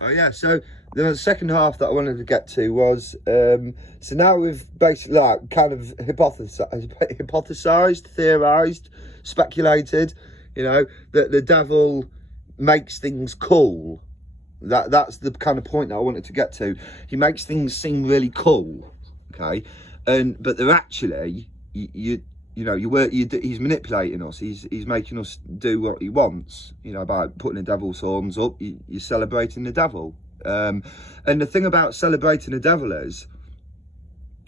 Oh yeah, so the second half that I wanted to get to was so now we've basically like kind of hypothesized, theorized, speculated, that the devil makes things cool. That's the kind of point that I wanted to get to. He makes things seem really cool, okay, but they're actually he's manipulating us. He's making us do what he wants. By putting the devil's horns up, you're celebrating the devil. And the thing about celebrating the devil is,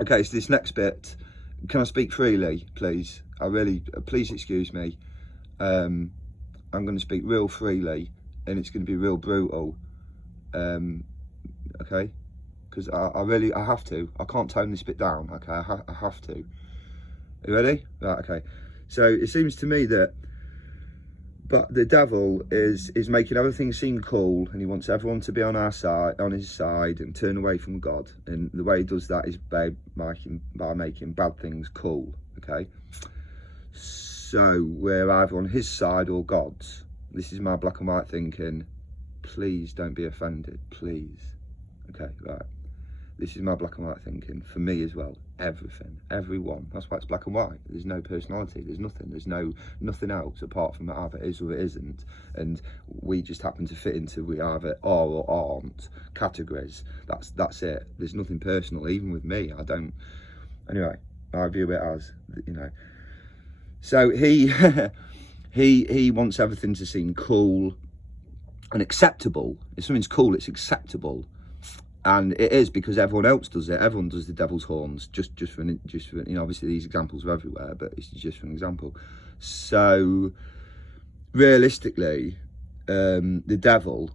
okay, so this next bit, can I speak freely, please? Please excuse me. I'm going to speak real freely, and it's going to be real brutal. Okay, because I have to. I can't tone this bit down. Okay, I have to. Are you ready? Right, okay. So it seems to me that the devil is making everything seem cool, and he wants everyone to be on his side, and turn away from God. And the way he does that is by making bad things cool. Okay. So we're either on his side or God's. This is my black and white thinking. Please don't be offended, please. Okay, right. This is my black and white thinking, for me as well. Everything, everyone. That's why it's black and white. There's no personality, there's nothing. There's nothing else apart from it either is or it isn't. And we just happen to fit into we either are or aren't categories. That's it. There's nothing personal, even with me. Anyway, I view it as, So he he wants everything to seem cool and acceptable. If something's cool, it's acceptable. And it is, because everyone else does it. Everyone does the devil's horns. Just for obviously these examples are everywhere, but it's just for an example. So realistically, the devil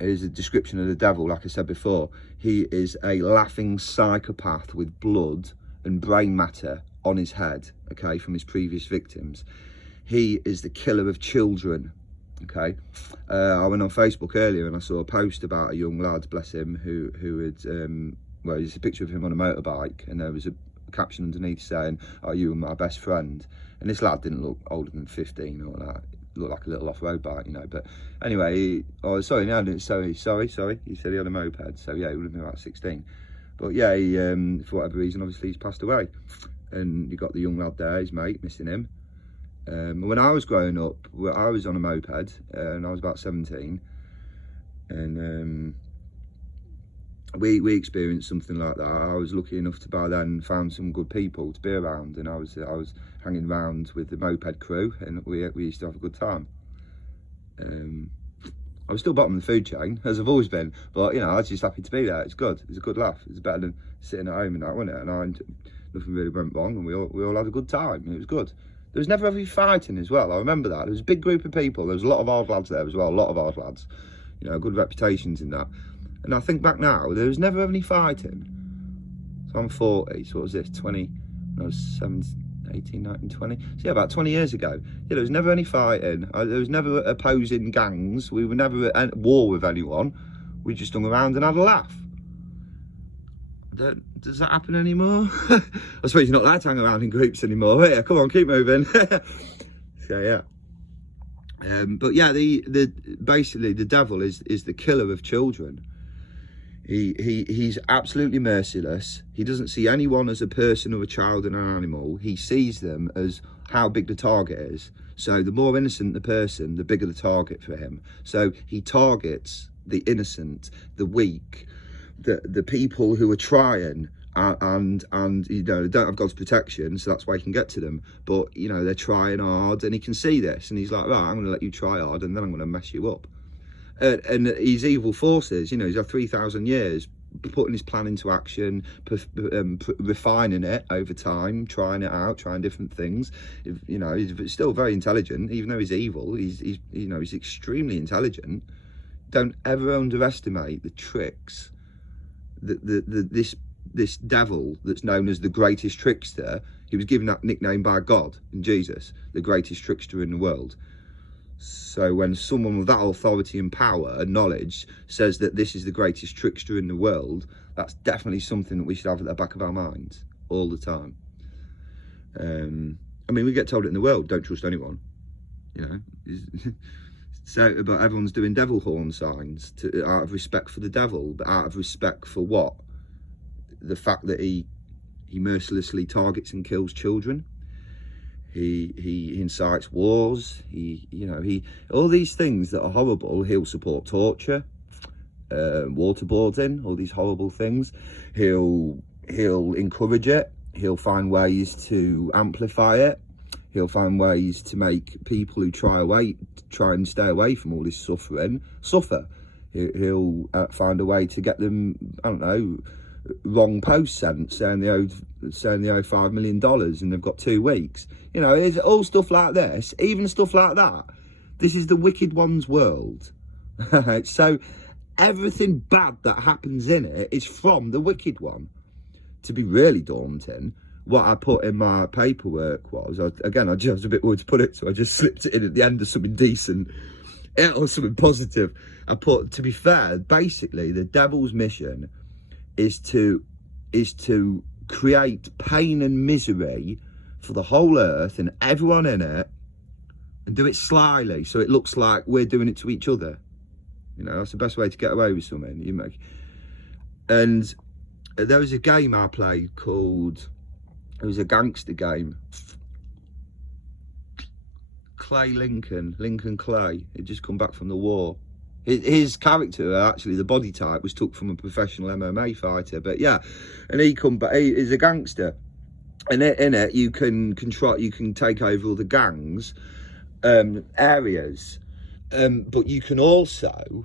is a description of the devil. Like I said before, he is a laughing psychopath with blood and brain matter on his head. Okay, from his previous victims. He is the killer of children. Okay, I went on Facebook earlier and I saw a post about a young lad, bless him, who had there's a picture of him on a motorbike, and there was a caption underneath saying, "Are you my best friend?" And this lad didn't look older than 15 or that. He looked like a little off-road bike, But anyway, he said he had a moped, so yeah, he would have been about 16. But yeah, he, for whatever reason, obviously he's passed away, and you got the young lad there, his mate, missing him. When I was growing up, I was on a moped, and I was about 17, and we experienced something like that. I was lucky enough to by then found some good people to be around, and I was hanging around with the moped crew, and we used to have a good time. I was still bottom of the food chain, as I've always been, but I was just happy to be there. It's good. It's a good laugh. It's better than sitting at home and that, wasn't it? And nothing really went wrong, and we all had a good time. It was good. There was never any fighting as well. I remember that. There was a big group of people. There was a lot of hard lads there as well. A lot of hard lads. Good reputations in that. And I think back now, there was never any fighting. So I'm 40. So what was this? 20? I was 17, 18, 19, 20. So yeah, about 20 years ago. Yeah, there was never any fighting. There was never opposing gangs. We were never at war with anyone. We just hung around and had a laugh. Does that happen anymore? I suppose you're not allowed to hang around in groups anymore. Yeah, come on, keep moving. So yeah, but yeah, basically the devil is the killer of children. He's absolutely merciless. He doesn't see anyone as a person or a child and an animal. He sees them as how big the target is. So the more innocent the person, the bigger the target for him. So he targets the innocent, the weak, the people who are trying and they don't have God's protection, so that's why he can get to them. But they're trying hard, and he can see this, and he's like, right, I'm going to let you try hard, and then I'm going to mess you up. And his evil forces, he's had 3,000 years putting his plan into action, refining it over time, trying it out, trying different things. He's still very intelligent, even though he's evil. He's extremely intelligent. Don't ever underestimate the tricks this devil that's known as the greatest trickster. He was given that nickname by God and Jesus, the greatest trickster in the world. So when someone with that authority and power and knowledge says that this is the greatest trickster in the world, that's definitely something that we should have at the back of our minds all the time. We get told it in the world, don't trust anyone. It's So, but everyone's doing devil horn signs out of respect for the devil, but out of respect for what? The fact that he mercilessly targets and kills children. He incites wars. He all these things that are horrible. He'll support torture, waterboarding, all these horrible things. He'll encourage it. He'll find ways to amplify it. He'll find ways to make people who try and stay away from all this suffering suffer. He'll find a way to get them, I don't know, wrong post sent saying they owe $5 million and they've got 2 weeks. It's all stuff like this, even stuff like that. This is the wicked one's world. So everything bad that happens in it is from the wicked one. To be really daunting, what I put in my paperwork was, I was a bit worried to put it, so I just slipped it in at the end of something decent or something positive. I put, to be fair, basically the devil's mission is to create pain and misery for the whole earth and everyone in it, and do it slyly so it looks like we're doing it to each other. That's the best way to get away with something. And there was a game I played called, it was a gangster game, Lincoln Clay. He'd just come back from the war. His character, actually, the body type was took from a professional MMA fighter. But yeah, and he come back. He's a gangster, and in it you can take over all the gangs areas, but you can also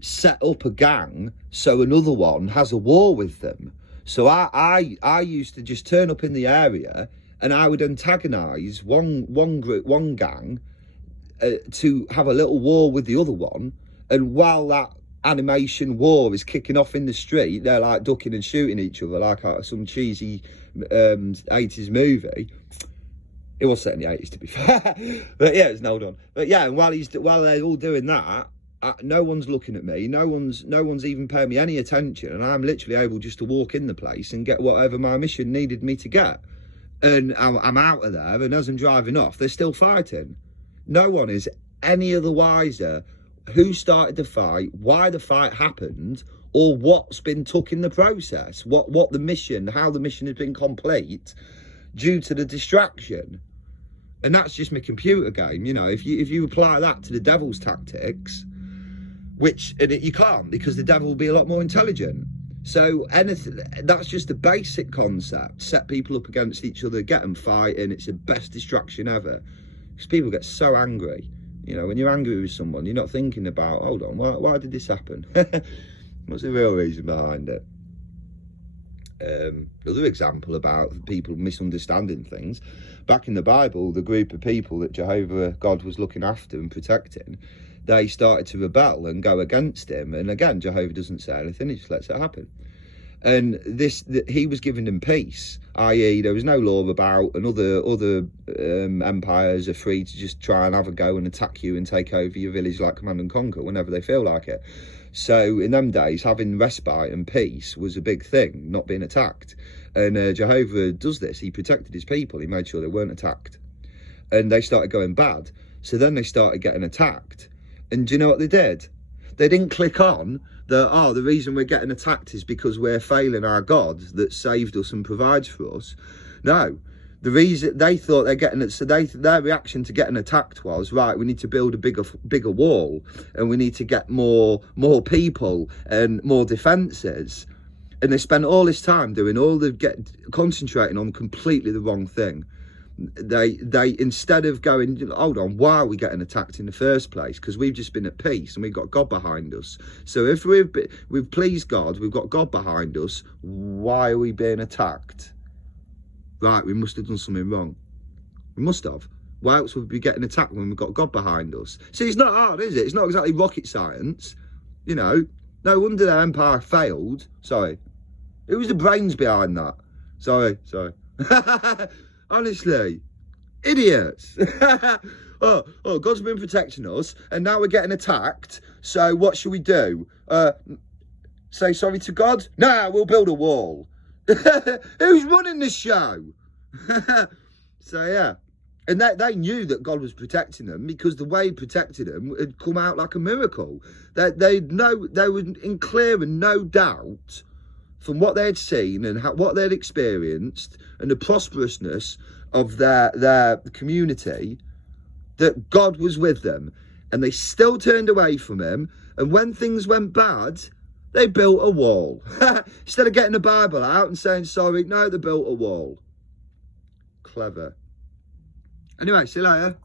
set up a gang so another one has a war with them. So I used to just turn up in the area and I would antagonise one gang to have a little war with the other one, and while that animation war is kicking off in the street, they're like ducking and shooting each other like some cheesy 80s movie. It was set in the 80s, to be fair. But yeah, it's no done. But yeah, and while they're all doing that, no one's looking at me, no one's even paying me any attention, and I'm literally able just to walk in the place and get whatever my mission needed me to get. And I'm out of there, and as I'm driving off, they're still fighting. No one is any other wiser who started the fight, why the fight happened, or what's been took in the process, what the mission, how the mission has been complete due to the distraction. And that's just my computer game. If you apply that to the devil's tactics, which you can't, because the devil will be a lot more intelligent. So that's just the basic concept. Set people up against each other, get them fighting. It's the best distraction ever. Because people get so angry. When you're angry with someone, you're not thinking about, hold on, why did this happen? What's the real reason behind it? Another example about people misunderstanding things. Back in the Bible, the group of people that God was looking after and protecting, they started to rebel and go against him. And again, Jehovah doesn't say anything, he just lets it happen. And he was giving them peace, i.e. there was no law about, and other empires are free to just try and have a go and attack you and take over your village like Command and Conquer whenever they feel like it. So in them days, having respite and peace was a big thing, not being attacked. And Jehovah does this. He protected his people. He made sure they weren't attacked. And they started going bad. So then they started getting attacked. And do you know what they did? They didn't click on that, the reason we're getting attacked is because we're failing our God that saved us and provides for us. No. The reason they thought they're getting it, so their reaction to getting attacked was, right, we need to build a bigger wall, and we need to get more people and more defences. And they spent all this time doing concentrating on completely the wrong thing. They instead of going, hold on, why are we getting attacked in the first place? Because we've just been at peace and we've got God behind us. So if we've pleased God, we've got God behind us, why are we being attacked? Right, we must have done something wrong. We must have. Why else would we be getting attacked when we've got God behind us? See, it's not hard, is it? It's not exactly rocket science. No wonder their empire failed. Sorry. Who was the brains behind that? Sorry. Honestly, idiots. oh, God's been protecting us, and now we're getting attacked. So what should we do? Say sorry to God? Nah, we'll build a wall. Who's running the show? So yeah, And they knew that God was protecting them, because the way he protected them had come out like a miracle. They were in clear and no doubt from what they had seen and what they had experienced and the prosperousness of their community, that God was with them. And they still turned away from him. And when things went bad, they built a wall. Instead of getting the Bible out and saying sorry, no, they built a wall. Clever. Anyway, see you later.